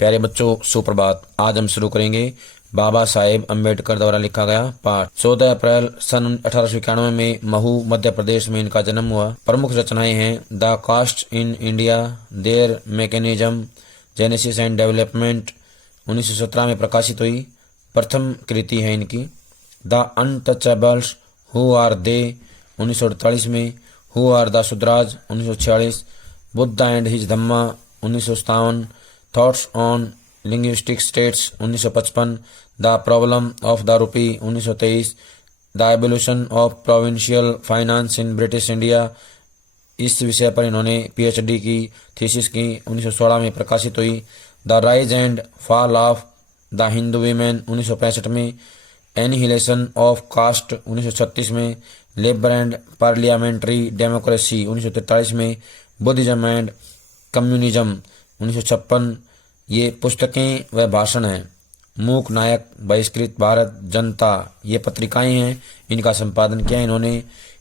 प्यारे बच्चों, सुप्रभात। आज हम शुरू करेंगे बाबा साहेब अम्बेडकर द्वारा लिखा गया पाठ। 14 अप्रैल सन 1891 में महू मध्य प्रदेश में इनका जन्म हुआ। प्रमुख रचनाएं हैं the caste in India, their mechanism, genesis and development, 1917 में प्रकाशित हुई। प्रथम कृति है इनकी the untouchables, who are they, 1948 में। Who are the Shudras, 1946। Buddha and his Dhamma, 1957। Thoughts on linguistic states, 1955। The problem of the rupee, 1923। The evolution of provincial finance in British India, इस विषय पर इन्होंने पीएचडी की थीसिस की, 1916 में प्रकाशित हुई। The rise and fall of the Hindu women, 1965 में। एनिहिलेशन ऑफ कास्ट, 1936 में। लेबर एंड पार्लियामेंट्री डेमोक्रेसी, 1943 में। Buddhism and communism, 1956। ये पुस्तकें व भाषण हैं। मूक नायक, बहिष्कृत भारत, जनता, ये पत्रिकाएं हैं। इनका संपादन किया इन्होंने।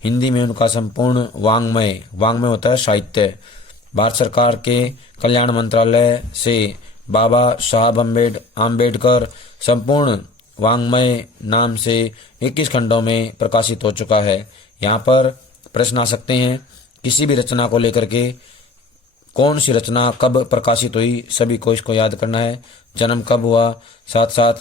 हिंदी में उनका संपूर्ण वांग्मय होता है साहित्य। भारत सरकार के कल्याण मंत्रालय से बाबा साहब अम्बेडकर संपूर्ण वांग्मय नाम से 21 खंडों में प्रकाशित हो चुका है। यहाँ पर प्रश्न आ सकते हैं किसी भी रचना को लेकर के, कौन सी रचना कब प्रकाशित हुई, सभी को इसको याद करना है। जन्म कब हुआ, साथ साथ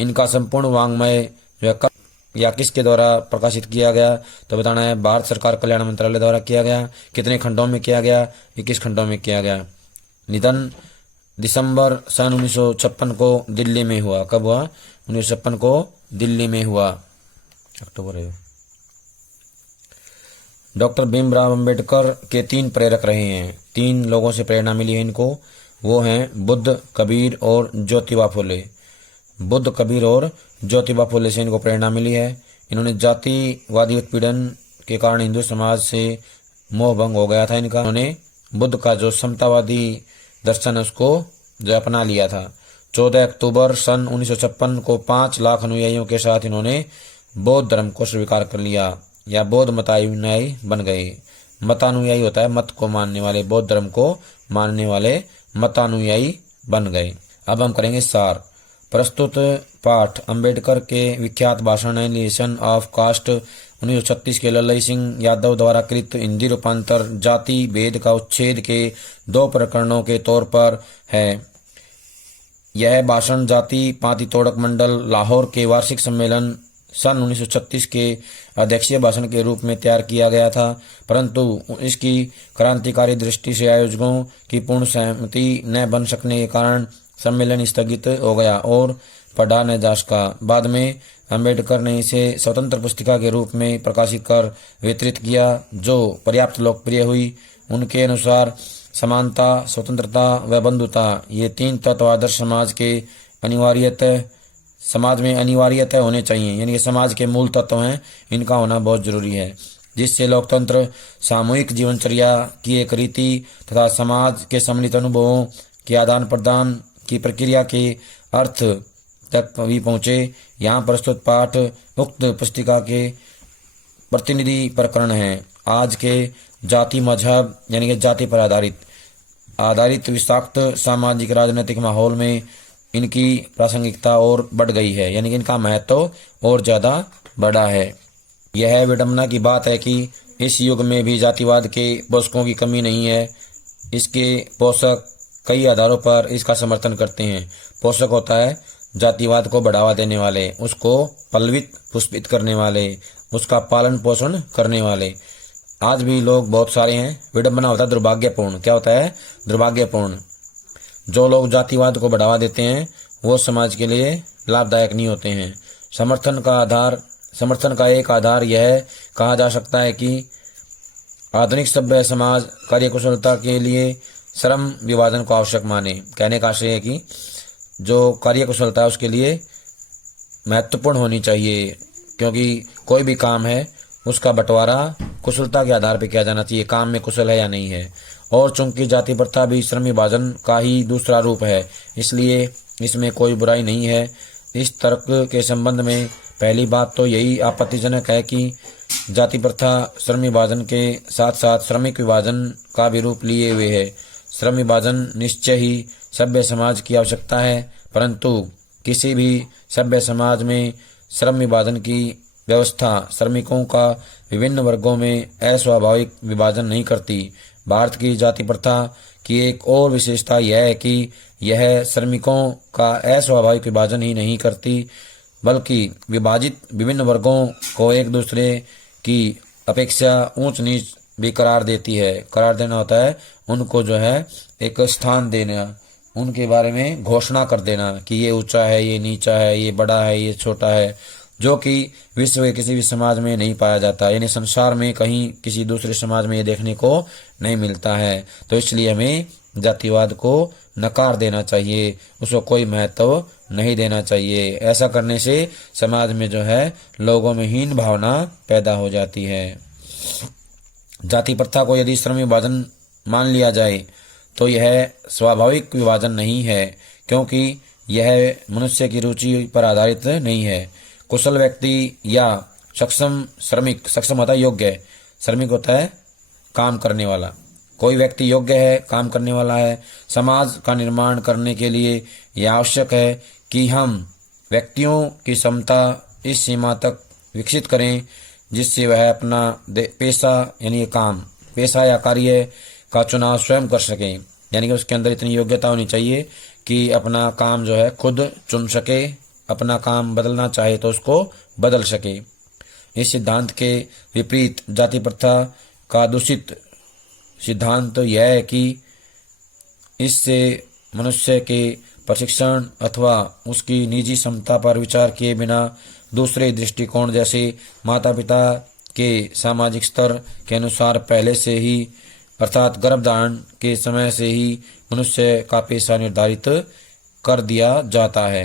इनका संपूर्ण वांग्मय जो है कब या किसके द्वारा प्रकाशित किया गया, तो बताना है भारत सरकार कल्याण मंत्रालय द्वारा किया गया। कितने खंडों में किया गया, 21 खंडों में किया गया। निधन दिसंबर सन 1956 को दिल्ली में हुआ। कब हुआ, 1956 को दिल्ली में हुआ, अक्टूबर है। डॉक्टर भीमराव अंबेडकर के 3 प्रेरक रहे हैं। 3 लोगों से प्रेरणा मिली है इनको, वो हैं बुद्ध, कबीर और ज्योतिबा फुले। बुद्ध, कबीर और ज्योतिबा फुले से इनको प्रेरणा मिली है। इन्होंने जातिवादी उत्पीड़न के कारण हिंदू समाज से मोह भंग हो गया था इनका। इन्होंने बुद्ध का जो समतावादी दर्शन है उसको जो अपना लिया था। 14 अक्टूबर सन 1956 को 5 लाख अनुयायियों के साथ इन्होंने बौद्ध धर्म को स्वीकार कर लिया या बौद्ध मतानुयायी बन गए। मतानुयायी होता है मत को मानने वाले, बौद्ध धर्म को मानने वाले मतानुयायी बन गए। अब हम करेंगे सार। प्रस्तुत पाठ अंबेडकर के विख्यात भाषण एनिहिलेशन ऑफ कास्ट 1936 के लल्लई सिंह यादव द्वारा कृत हिंदी रूपांतर जाति भेद का उच्छेद के 2 प्रकरणों के तौर पर है। यह भाषण जाति पांति तोड़क मंडल लाहौर के वार्षिक सम्मेलन सन 1936 के अध्यक्षीय भाषण के रूप में तैयार किया गया था, परंतु इसकी क्रांतिकारी दृष्टि से आयोजकों की पूर्ण सहमति न बन सकने के कारण सम्मेलन स्थगित हो गया और पढ़ा न जा सका। बाद में अंबेडकर ने इसे स्वतंत्र पुस्तिका के रूप में प्रकाशित कर वितरित किया, जो पर्याप्त लोकप्रिय हुई। उनके अनुसार समानता, स्वतंत्रता व बंधुता, ये 3 तत्व आदर्श समाज में अनिवार्यतः होने चाहिए। यानी कि समाज के मूल तत्व हैं, इनका होना बहुत जरूरी है, जिससे लोकतंत्र, सामूहिक जीवनचर्या की एक रीति तथा समाज के सम्मिलित अनुभवों के आदान प्रदान की प्रक्रिया के अर्थ तक भी पहुँचे। यहाँ प्रस्तुत पाठ उक्त पुस्तिका के प्रतिनिधि प्रकरण हैं। आज के जाति मजहब यानी कि जाति पर आधारित विषाक्त सामाजिक राजनीतिक माहौल में इनकी प्रासंगिकता और बढ़ गई है, यानी कि इनका महत्व और ज़्यादा बढ़ा है। यह विडंबना की बात है कि इस युग में भी जातिवाद के पोषकों की कमी नहीं है। इसके पोषक कई आधारों पर इसका समर्थन करते हैं। पोषक होता है जातिवाद को बढ़ावा देने वाले, उसको पल्वित पुष्पित करने वाले, उसका पालन पोषण करने वाले। आज भी लोग बहुत सारे हैं। विडंबना होता है दुर्भाग्यपूर्ण। क्या होता है, दुर्भाग्यपूर्ण। जो लोग जातिवाद को बढ़ावा देते हैं वो समाज के लिए लाभदायक नहीं होते हैं। समर्थन का एक आधार यह कहा जा सकता है कि आधुनिक सभ्य समाज कार्यकुशलता के लिए श्रम विभाजन को आवश्यक माने। कहने का आशय है कि जो कार्यकुशलता है उसके लिए महत्वपूर्ण होनी चाहिए, क्योंकि कोई भी काम है उसका बंटवारा कुशलता के आधार पर किया जाना चाहिए, काम में कुशल है या नहीं है। और चूंकि जाति प्रथा भी श्रम विभाजन का ही दूसरा रूप है, इसलिए इसमें कोई बुराई नहीं है। इस तर्क के संबंध में पहली बात तो यही आपत्तिजनक है कि जाति प्रथा श्रम विभाजन के साथ साथ श्रमिक विभाजन का भी रूप लिए हुए है। श्रम विभाजन निश्चय ही सभ्य समाज की आवश्यकता है, परंतु किसी भी सभ्य समाज में श्रम विभाजन की व्यवस्था श्रमिकों का विभिन्न वर्गों में अस्वाभाविक विभाजन नहीं करती। भारत की जाति प्रथा की एक और विशेषता यह है कि यह श्रमिकों का अस्वाभाविक विभाजन ही नहीं करती, बल्कि विभाजित विभिन्न वर्गों को एक दूसरे की अपेक्षा ऊंच नीच भी करार देती है। करार देना होता है उनको जो है एक स्थान देना, उनके बारे में घोषणा कर देना कि ये ऊंचा है, ये नीचा है, ये बड़ा है, ये छोटा है, जो कि विश्व के किसी भी समाज में नहीं पाया जाता, यानी संसार में कहीं किसी दूसरे समाज में ये देखने को नहीं मिलता है। तो इसलिए हमें जातिवाद को नकार देना चाहिए, उसको कोई महत्व नहीं देना चाहिए। ऐसा करने से समाज में जो है लोगों में हीन भावना पैदा हो जाती है। जाति प्रथा को यदि श्रम विभाजन मान लिया जाए तो यह स्वाभाविक विभाजन नहीं है, क्योंकि यह मनुष्य की रुचि पर आधारित नहीं है। कुशल व्यक्ति या सक्षम श्रमिक, सक्षम होता है योग्य, श्रमिक होता है काम करने वाला। कोई व्यक्ति योग्य है, काम करने वाला है। समाज का निर्माण करने के लिए यह आवश्यक है कि हम व्यक्तियों की क्षमता इस सीमा तक विकसित करें जिससे वह अपना पेशा यानी काम, पेशा या कार्य का चुनाव स्वयं कर सकें, यानी कि उसके अंदर इतनी योग्यता होनी चाहिए कि अपना काम जो है खुद चुन सके, अपना काम बदलना चाहे तो उसको बदल सके। इस सिद्धांत के विपरीत जाति प्रथा का दूषित सिद्धांत तो यह है कि इससे मनुष्य के प्रशिक्षण अथवा उसकी निजी क्षमता पर विचार किए बिना दूसरे दृष्टिकोण जैसे माता पिता के सामाजिक स्तर के अनुसार पहले से ही अर्थात गर्भधारण के समय से ही मनुष्य का पेशा निर्धारित कर दिया जाता है।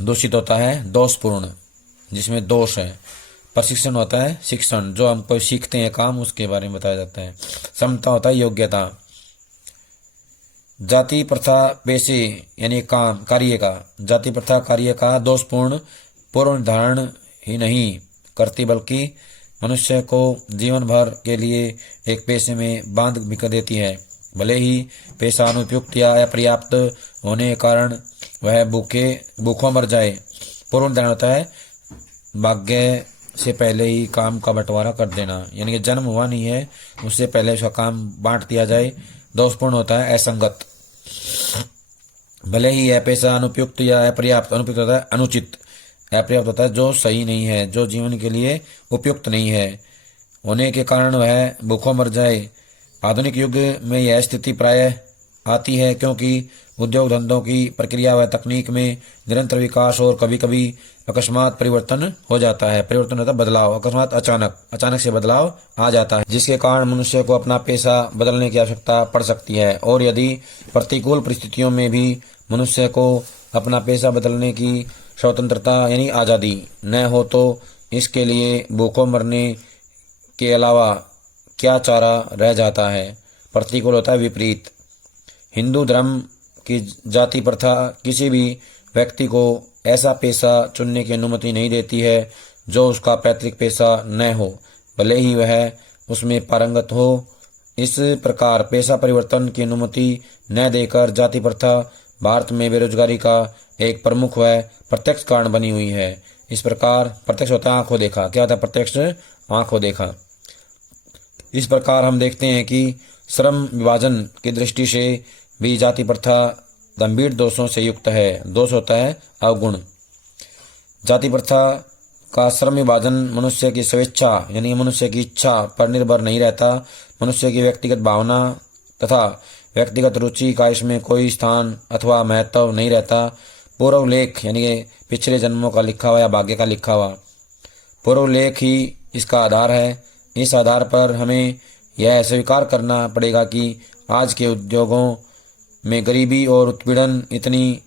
दूषित होता है दोषपूर्ण, जिसमें दोष है। प्रशिक्षण होता है शिक्षण, जो हम कोई सीखते हैं काम उसके बारे में बताया जाता है। समता होता है योग्यता। जाति प्रथा पेशे यानी काम कार्य का, जाति प्रथा कार्य का दोषपूर्ण पूर्व निर्धारण ही नहीं करती, बल्कि मनुष्य को जीवन भर के लिए एक पेशे में बांध भी कर देती है। भले ही पेशा अनुपयुक्त या अपर्याप्त होने के कारण वह भूखों मर जाए। पूर्व निर्धारण होता है भाग्य से पहले ही काम का बंटवारा कर देना, यानी कि जन्म हुआ नहीं है उससे पहले उसका काम बांट दिया जाए। दोषपूर्ण होता है असंगत। भले ही यह पेशा अनुपयुक्त या अपर्याप्त, अनुपयुक्त होता है अनुचित, अपर्याप्त होता है जो सही नहीं है, जो जीवन के लिए उपयुक्त नहीं है होने के कारण वह भूखों मर जाए। आधुनिक युग में यह स्थिति प्रायः आती है क्योंकि उद्योग धंधों की प्रक्रिया व तकनीक में निरंतर विकास और कभी कभी अकस्मात परिवर्तन हो जाता है। परिवर्तन होता है बदलाव, अकस्मात अचानक से बदलाव आ जाता है, जिसके कारण मनुष्य को अपना पेशा बदलने की आवश्यकता पड़ सकती है। और यदि प्रतिकूल परिस्थितियों में भी मनुष्य को अपना पेशा बदलने की स्वतंत्रता यानी आज़ादी न हो तो इसके लिए भूखों मरने के अलावा क्या चारा रह जाता है। प्रतिकूल होता है विपरीत। हिंदू धर्म की जाति प्रथा किसी भी व्यक्ति को ऐसा पेशा चुनने की अनुमति नहीं देती है जो उसका पैतृक पेशा न हो, भले ही वह उसमें पारंगत हो। इस प्रकार पेशा परिवर्तन की अनुमति न देकर जाति प्रथा भारत में बेरोजगारी का एक प्रमुख व प्रत्यक्ष कारण बनी हुई है। इस प्रकार प्रत्यक्ष होता है आंखों देखा। क्या होता है प्रत्यक्ष? आंखों देखा। इस प्रकार हम देखते हैं कि श्रम विभाजन की दृष्टि से भी जाति प्रथा गंभीर दोषों से युक्त है। दोष होता है अवगुण। जाति प्रथा का श्रम विभाजन मनुष्य की स्वेच्छा यानी मनुष्य की इच्छा पर निर्भर नहीं रहता। मनुष्य की व्यक्तिगत भावना तथा व्यक्तिगत रुचि का इसमें कोई स्थान अथवा महत्व नहीं रहता। पूर्व लेख यानी पिछले जन्मों का लिखा हुआ या भाग्य का लिखा हुआ पूर्व लेख ही इसका आधार है। इस आधार पर हमें यह स्वीकार करना पड़ेगा कि आज के उद्योगों में गरीबी और उत्पीड़न इतनी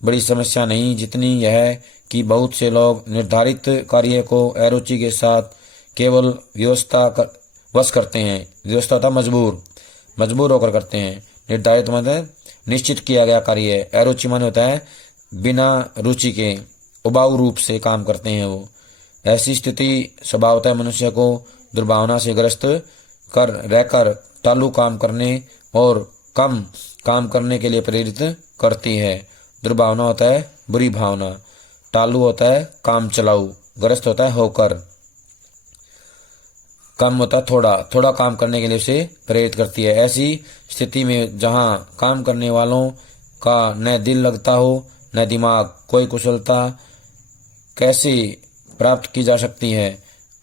बड़ी समस्या नहीं जितनी यह कि बहुत से लोग निर्धारित कार्य को अरुचि के साथ केवल वश करते हैं। व्यवस्था होता मजबूर होकर करते हैं। निर्धारित मतलब निश्चित किया गया कार्य, अरुचि माने होता है बिना रुचि के उबाऊ रूप से काम करते हैं वो। ऐसी स्थिति स्वभावतः मनुष्य को दुर्भावना से ग्रस्त कर रहकर टालू काम करने और कम काम करने के लिए प्रेरित करती है। दुर्भावना होता है बुरी भावना। टालू होता है काम चलाऊ। ग्रस्त होता है होकर। कम होता है थोड़ा, थोड़ा काम करने के लिए उसे प्रेरित करती है। ऐसी स्थिति में जहां काम करने वालों का न दिल लगता हो न दिमाग, कोई कुशलता कैसे प्राप्त की जा सकती है।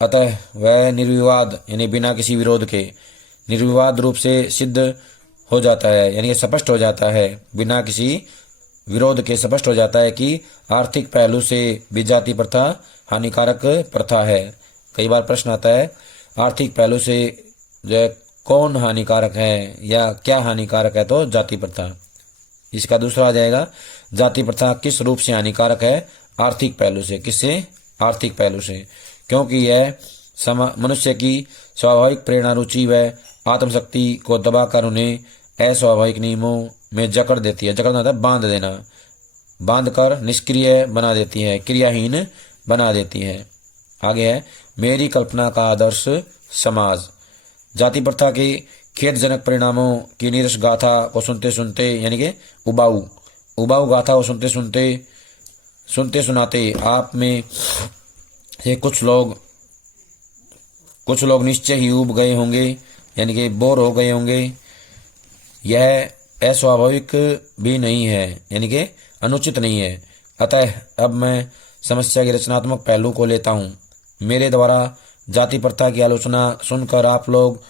अतः वह निर्विवाद यानी बिना किसी विरोध के निर्विवाद रूप से सिद्ध हो जाता है, यानी स्पष्ट हो जाता है, बिना किसी विरोध के स्पष्ट हो जाता है कि आर्थिक पहलू से भी जाति प्रथा हानिकारक प्रथा है। कई बार प्रश्न आता है आर्थिक पहलू से जो है कौन हानिकारक है या क्या हानिकारक है, तो जाति प्रथा। इसका दूसरा आ जाएगा जाति प्रथा किस रूप से हानिकारक है, आर्थिक पहलू से। किससे? आर्थिक पहलू से, क्योंकि यह मनुष्य की स्वाभाविक प्रेरणा, रुचि व आत्मशक्ति को दबाकर उन्हें अस्वाभाविक नियमों में जकड़ देती है। जकड़ना होता है बांध देना, बांध कर निष्क्रिय बना देती है, क्रियाहीन बना देती है। आगे है मेरी कल्पना का आदर्श समाज। जाति प्रथा के खेदजनक परिणामों की नीरस गाथा को सुनते सुनते, यानी कि उबाऊ गाथा को सुनते सुनाते आप में से कुछ लोग निश्चय ही उब गए होंगे, यानी कि बोर हो गए होंगे। यह अस्वाभाविक भी नहीं है, यानी कि अनुचित नहीं है। अतः अब मैं समस्या के रचनात्मक पहलू को लेता हूँ। मेरे द्वारा जाति प्रथा की आलोचना सुनकर आप लोग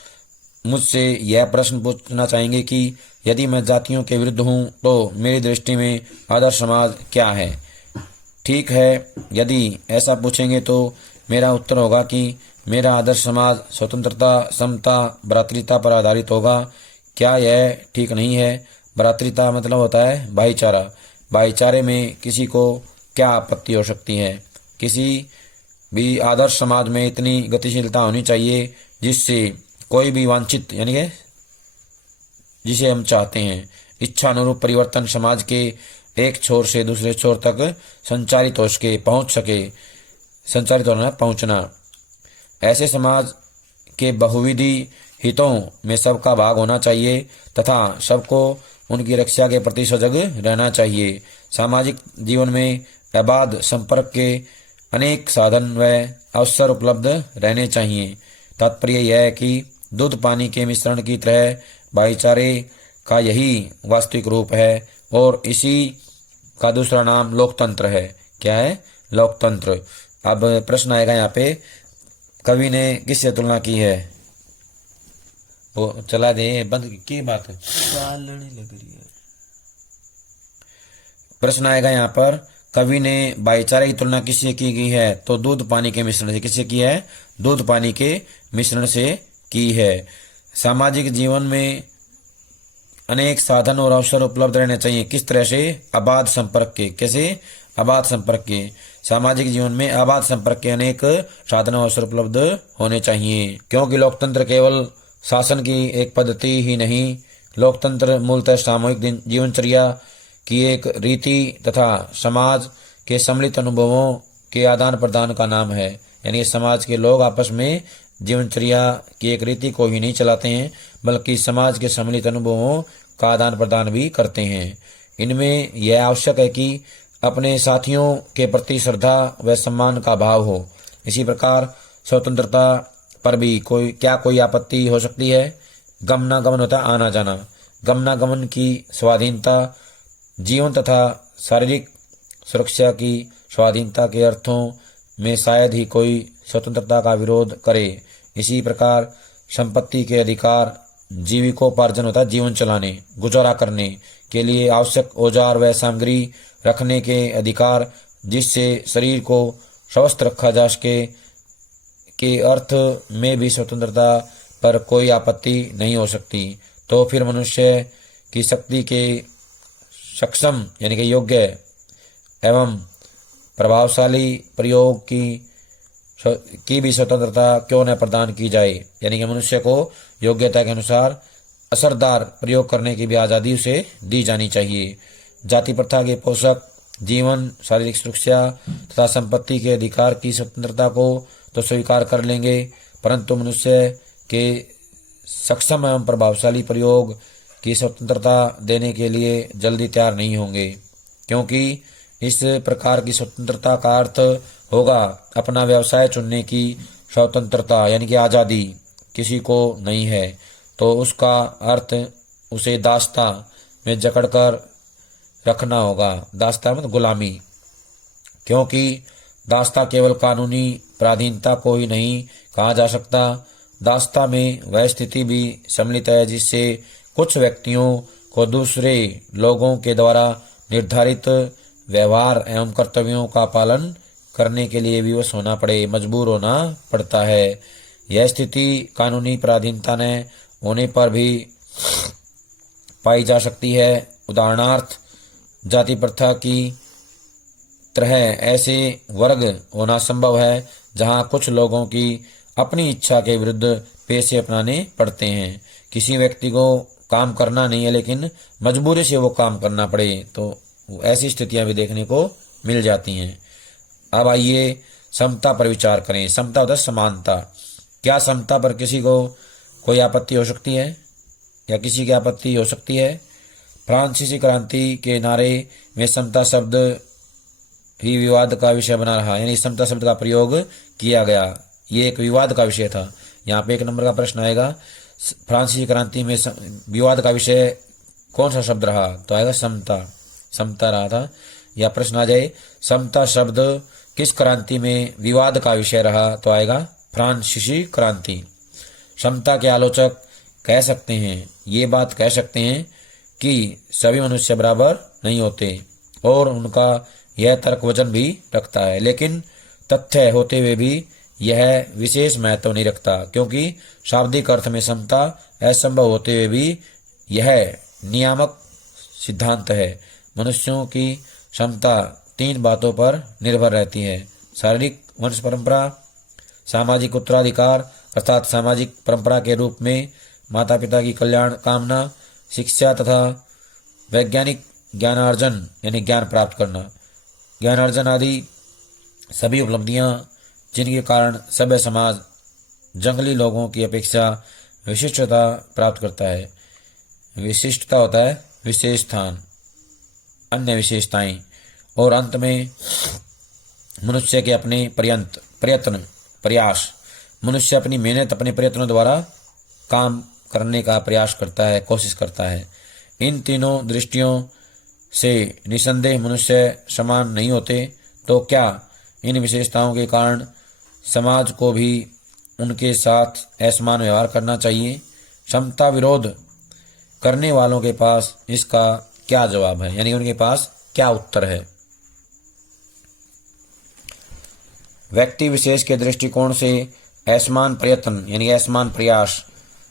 मुझसे यह प्रश्न पूछना चाहेंगे कि यदि मैं जातियों के विरुद्ध हूँ तो मेरी दृष्टि में आदर्श समाज क्या है। ठीक है, यदि ऐसा पूछेंगे तो मेरा उत्तर होगा कि मेरा आदर्श समाज स्वतंत्रता, समता, भ्रातृता पर आधारित होगा। क्या यह ठीक नहीं है? भ्रातृता मतलब होता है भाईचारा। भाईचारे में किसी को क्या आपत्ति हो सकती है? किसी भी आदर्श समाज में इतनी गतिशीलता होनी चाहिए जिससे कोई भी वांछित, यानी कि जिसे हम चाहते हैं, इच्छा अनुरूप परिवर्तन समाज के एक छोर से दूसरे छोर तक संचारित हो सके, संचारित होना, पहुंचना। ऐसे समाज के बहुविधि हितों में सबका भाग होना चाहिए तथा सबको उनकी रक्षा के प्रति सजग रहना चाहिए। सामाजिक जीवन में अबाध संपर्क के अनेक साधन व अवसर उपलब्ध रहने चाहिए। तात्पर्य यह है कि दूध पानी के मिश्रण की तरह भाईचारे का यही वास्तविक रूप है और इसी का दूसरा नाम लोकतंत्र है। क्या है? लोकतंत्र। अब प्रश्न आएगा यहाँ पे, कवि ने किससे तुलना की है? वो चला दे, बंद की बात है, लग रही है। प्रश्न आएगा यहाँ पर, कवि ने भाईचारे की तुलना किससे की गई है? तो दूध पानी के मिश्रण से। किससे की है? दूध पानी के मिश्रण से की है। सामाजिक जीवन में अनेक साधन और अवसर उपलब्ध रहने चाहिए। किस तरह से? अबाध संपर्क के। कैसे? अबाध संपर्क के। सामाजिक जीवन में अबाध संपर्क के अनेक साधन और अवसर उपलब्ध होने चाहिए, क्योंकि लोकतंत्र केवल शासन की एक पद्धति ही नहीं, लोकतंत्र मूलतः सामूहिक जीवनचर्या की एक रीति तथा समाज के सम्मिलित अनुभवों के आदान प्रदान का नाम है। यानी समाज के लोग आपस में जीवनचर्या की एक रीति को ही नहीं चलाते हैं, बल्कि समाज के सम्मिलित अनुभवों का आदान प्रदान भी करते हैं। इनमें यह आवश्यक है कि अपने साथियों के प्रति श्रद्धा व सम्मान का भाव हो। इसी प्रकार स्वतंत्रता पर भी कोई आपत्ति हो सकती है? गमनागमन होता है आना जाना। गमनागमन की स्वाधीनता, जीवन तथा शारीरिक सुरक्षा की स्वाधीनता के अर्थों में शायद ही कोई स्वतंत्रता का विरोध करे। इसी प्रकार संपत्ति के अधिकार, जीविकोपार्जन होता है जीवन चलाने, गुजारा करने के लिए आवश्यक औजार व सामग्री रखने के अधिकार, जिससे शरीर को स्वस्थ रखा जा सके, के अर्थ में भी स्वतंत्रता पर कोई आपत्ति नहीं हो सकती। तो फिर मनुष्य की शक्ति के सक्षम, यानी कि योग्य एवं प्रभावशाली प्रयोग की भी स्वतंत्रता क्यों न प्रदान की जाए। यानी कि मनुष्य को योग्यता के अनुसार असरदार प्रयोग करने की भी आज़ादी उसे दी जानी चाहिए। जाति प्रथा के पोषक जीवन, शारीरिक सुरक्षा तथा संपत्ति के अधिकार की स्वतंत्रता को तो स्वीकार कर लेंगे, परंतु मनुष्य के सक्षम एवं प्रभावशाली प्रयोग कि स्वतंत्रता देने के लिए जल्दी तैयार नहीं होंगे, क्योंकि इस प्रकार की स्वतंत्रता का अर्थ होगा अपना व्यवसाय चुनने की स्वतंत्रता, यानी कि आज़ादी किसी को नहीं है, तो उसका अर्थ उसे दास्ता में जकड़कर रखना होगा। दास्ता मतलब गुलामी, क्योंकि दास्ता केवल कानूनी पराधीनता को ही नहीं कहा जा सकता। दास्ता में वह स्थिति भी सम्मिलित है जिससे कुछ व्यक्तियों को दूसरे लोगों के द्वारा निर्धारित व्यवहार एवं कर्तव्यों का पालन करने के लिए विवश होना पड़े, मजबूर होना पड़ता है। यह स्थिति कानूनी पराधीनता न होने पर भी पाई जा सकती है। उदाहरणार्थ, जाति प्रथा की तरह ऐसे वर्ग होना संभव है जहां कुछ लोगों की अपनी इच्छा के विरुद्ध पेशे अपनाने पड़ते हैं। किसी व्यक्ति को काम करना नहीं है लेकिन मजबूरी से वो काम करना पड़े, तो ऐसी स्थितियां भी देखने को मिल जाती हैं। अब आइए समता पर विचार करें। समता होता है समानता। क्या समता पर किसी को कोई आपत्ति हो सकती है या किसी की आपत्ति हो सकती है? फ्रांसीसी क्रांति के नारे में समता शब्द ही विवाद का विषय बना रहा, यानी समता शब्द का प्रयोग किया गया, ये एक विवाद का विषय था। यहाँ पे 1 नंबर का प्रश्न आएगा, फ्रांसीसी क्रांति में विवाद का विषय कौन सा शब्द रहा? तो आएगा समता, समता रहा था। या प्रश्न आ जाए समता शब्द किस क्रांति में विवाद का विषय रहा? तो आएगा फ्रांसीसी क्रांति। समता के आलोचक कह सकते हैं, ये बात कह सकते हैं कि सभी मनुष्य बराबर नहीं होते, और उनका यह तर्क वजन भी रखता है, लेकिन तथ्य होते हुए भी यह विशेष महत्व नहीं रखता, क्योंकि शाब्दिक अर्थ में समता असंभव होते हुए भी यह नियामक सिद्धांत है। मनुष्यों की क्षमता 3 बातों पर निर्भर रहती है: शारीरिक वंश परंपरा, सामाजिक उत्तराधिकार अर्थात सामाजिक परंपरा के रूप में माता पिता की कल्याण कामना, शिक्षा तथा वैज्ञानिक ज्ञानार्जन यानी ज्ञान प्राप्त करना। ज्ञानार्जन आदि सभी उपलब्धियां जिनके कारण सभ्य समाज जंगली लोगों की अपेक्षा विशिष्टता प्राप्त करता है। विशिष्टता होता है विशेष स्थान, अन्य विशेषताएं, और अंत में मनुष्य के अपने प्रयास। मनुष्य अपनी मेहनत, अपने प्रयत्नों द्वारा काम करने का प्रयास करता है, कोशिश करता है। इन तीनों दृष्टियों से निसंदेह मनुष्य समान नहीं होते, तो क्या इन विशेषताओं के कारण समाज को भी उनके साथ असमान व्यवहार करना चाहिए? समता विरोध करने वालों के पास इसका क्या जवाब है, यानी उनके पास क्या उत्तर है? व्यक्ति विशेष के दृष्टिकोण से असमान प्रयत्न यानी असमान प्रयास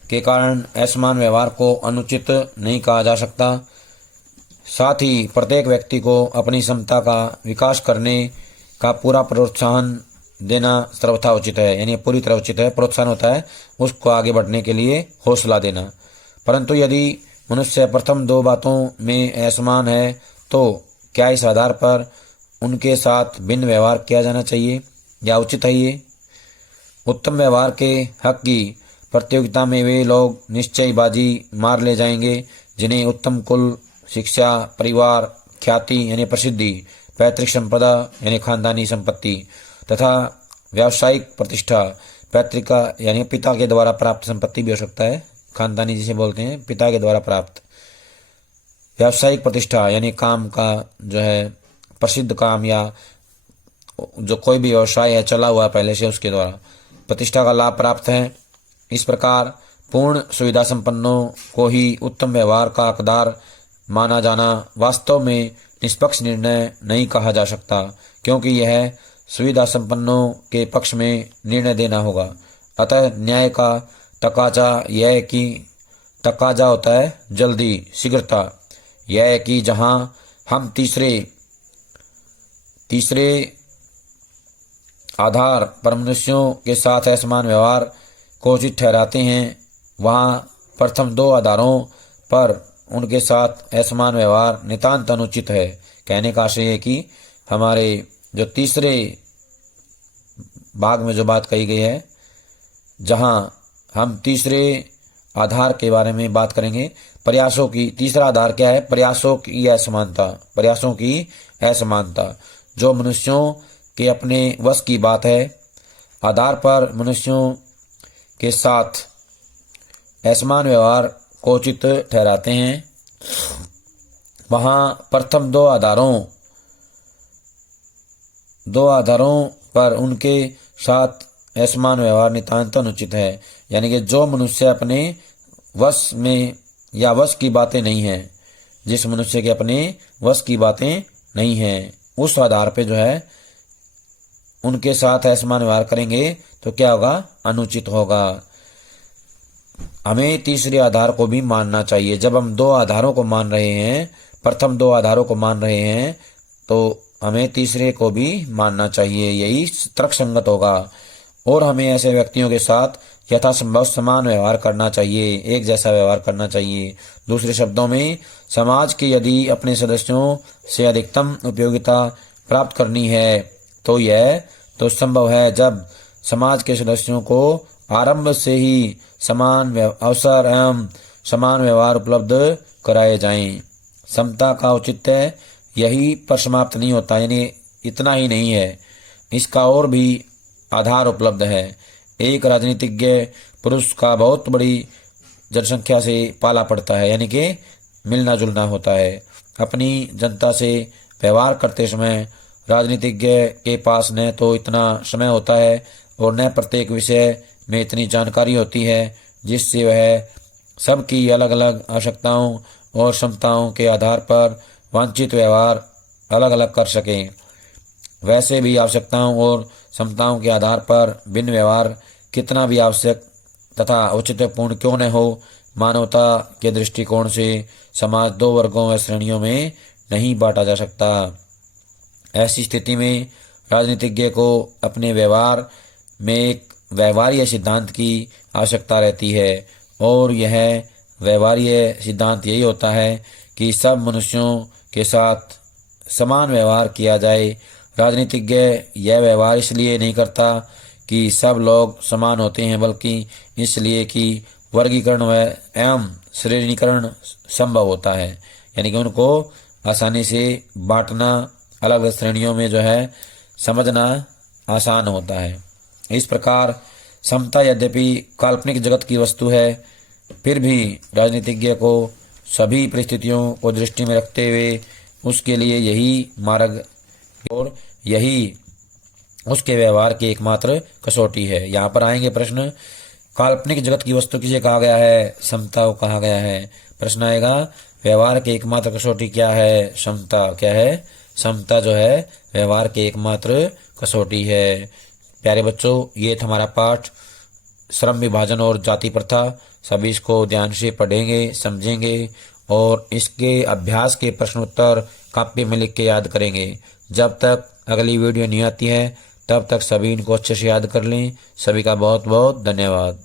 के कारण असमान व्यवहार को अनुचित नहीं कहा जा सकता। साथ ही प्रत्येक व्यक्ति को अपनी क्षमता का विकास करने का पूरा प्रोत्साहन देना सर्वथा उचित है, यानी पूरी तरह उचित है। प्रोत्साहन होता है उसको आगे बढ़ने के लिए हौसला देना। परंतु यदि मनुष्य प्रथम 2 बातों में असमान है, तो क्या इस आधार पर उनके साथ भिन्न व्यवहार किया जाना चाहिए या उचित है ये? उत्तम व्यवहार के हक की प्रतियोगिता में वे लोग निश्चय बाजी मार ले जाएंगे जिन्हें उत्तम कुल, शिक्षा, परिवार, ख्याति यानी प्रसिद्धि, पैतृक संपदा यानी खानदानी संपत्ति तथा व्यावसायिक प्रतिष्ठा, पैतृका यानी पिता के द्वारा प्राप्त संपत्ति भी हो सकता है, खानदानी जिसे बोलते हैं, पिता के द्वारा प्राप्त। व्यावसायिक प्रतिष्ठा यानी काम का जो है प्रसिद्ध काम या जो कोई भी व्यवसाय है चला हुआ पहले से उसके द्वारा प्रतिष्ठा का लाभ प्राप्त है। इस प्रकार पूर्ण सुविधा संपन्नों को ही उत्तम व्यवहार का हकदार माना जाना वास्तव में निष्पक्ष निर्णय नहीं कहा जा सकता, क्योंकि यह सुविधा संपन्नों के पक्ष में निर्णय देना होगा। अतः न्याय का तकाजा यह है कि तकाजा होता है जल्दी, शीघ्रता। यह है कि जहां हम तीसरे आधार पर मनुष्यों के साथ असमान व्यवहार को उचित ठहराते हैं, वहां प्रथम 2 आधारों पर उनके साथ असमान व्यवहार नितांत अनुचित है। कहने का आशय है कि हमारे जो तीसरे भाग में जो बात कही गई है, जहां हम तीसरे आधार के बारे में बात करेंगे, प्रयासों की, तीसरा आधार क्या है, प्रयासों की असमानता, प्रयासों की असमानता। जो मनुष्यों के अपने वश की बात है, आधार पर मनुष्यों के साथ असमान व्यवहार को उचित ठहराते हैं। वहाँ प्रथम दो आधारों पर उनके साथ असमान व्यवहार नितांत अनुचित है। यानी कि जो मनुष्य अपने वश में या वश की बातें नहीं हैं, जिस मनुष्य के अपने वश की बातें नहीं हैं, उस आधार पे जो है उनके साथ असमान व्यवहार करेंगे तो क्या होगा, अनुचित होगा। हमें तीसरे आधार को भी मानना चाहिए। जब हम दो आधारों को मान रहे हैं, प्रथम दो आधारों को मान रहे हैं, तो हमें तीसरे को भी मानना चाहिए, यही तर्कसंगत होगा। और हमें ऐसे व्यक्तियों के साथ यथासंभव समान व्यवहार करना चाहिए, एक जैसा व्यवहार करना चाहिए। दूसरे शब्दों में, समाज के यदि अपने सदस्यों से अधिकतम उपयोगिता प्राप्त करनी है तो यह तो संभव है जब समाज के सदस्यों को आरंभ से ही समान अवसर एवं समान व्यवहार उपलब्ध कराए जाएं। समता का औचित्य यही पर समाप्त नहीं होता, यानी इतना ही नहीं है, इसका और भी आधार उपलब्ध है। एक राजनीतिज्ञ पुरुष का बहुत बड़ी जनसंख्या से पाला पड़ता है, यानी कि मिलना जुलना होता है। अपनी जनता से व्यवहार करते समय राजनीतिज्ञ के पास न तो इतना समय होता है और न प्रत्येक विषय में इतनी जानकारी होती है जिससे वह सबकी अलग अलग आवश्यकताओं और क्षमताओं के आधार पर वांछित व्यवहार अलग अलग कर सकें। वैसे भी आवश्यकताओं और क्षमताओं के आधार पर भिन्न व्यवहार कितना भी आवश्यक तथा औचित्यपूर्ण क्यों न हो, मानवता के दृष्टिकोण से समाज दो वर्गों व श्रेणियों में नहीं बांटा जा सकता। ऐसी स्थिति में राजनीतिज्ञ को अपने व्यवहार में एक व्यवहार्य सिद्धांत की आवश्यकता रहती है और यह व्यवहार्य सिद्धांत यही होता है कि सब मनुष्यों के साथ समान व्यवहार किया जाए। राजनीतिज्ञ यह व्यवहार इसलिए नहीं करता कि सब लोग समान होते हैं, बल्कि इसलिए कि वर्गीकरण एवं श्रेणीकरण संभव होता है, यानी कि उनको आसानी से बांटना, अलग श्रेणियों में जो है समझना आसान होता है। इस प्रकार समता यद्यपि काल्पनिक जगत की वस्तु है, फिर भी राजनीतिज्ञ को सभी परिस्थितियों को दृष्टि में रखते हुए उसके लिए यही मार्ग और यही उसके व्यवहार की एकमात्र कसौटी है। यहाँ पर आएंगे प्रश्न, काल्पनिक जगत की वस्तु किसे कहा गया है, समता को कहा गया है। प्रश्न आएगा, व्यवहार की एकमात्र कसौटी क्या है, समता। क्या है, समता जो है व्यवहार की एकमात्र कसौटी है। प्यारे बच्चों, ये था हमारा पाठ श्रम विभाजन और जाति प्रथा। सभी इसको ध्यान से पढ़ेंगे, समझेंगे और इसके अभ्यास के प्रश्न उत्तर कॉपी में लिख के याद करेंगे। जब तक अगली वीडियो नहीं आती है तब तक सभी इनको अच्छे से याद कर लें। सभी का बहुत बहुत धन्यवाद।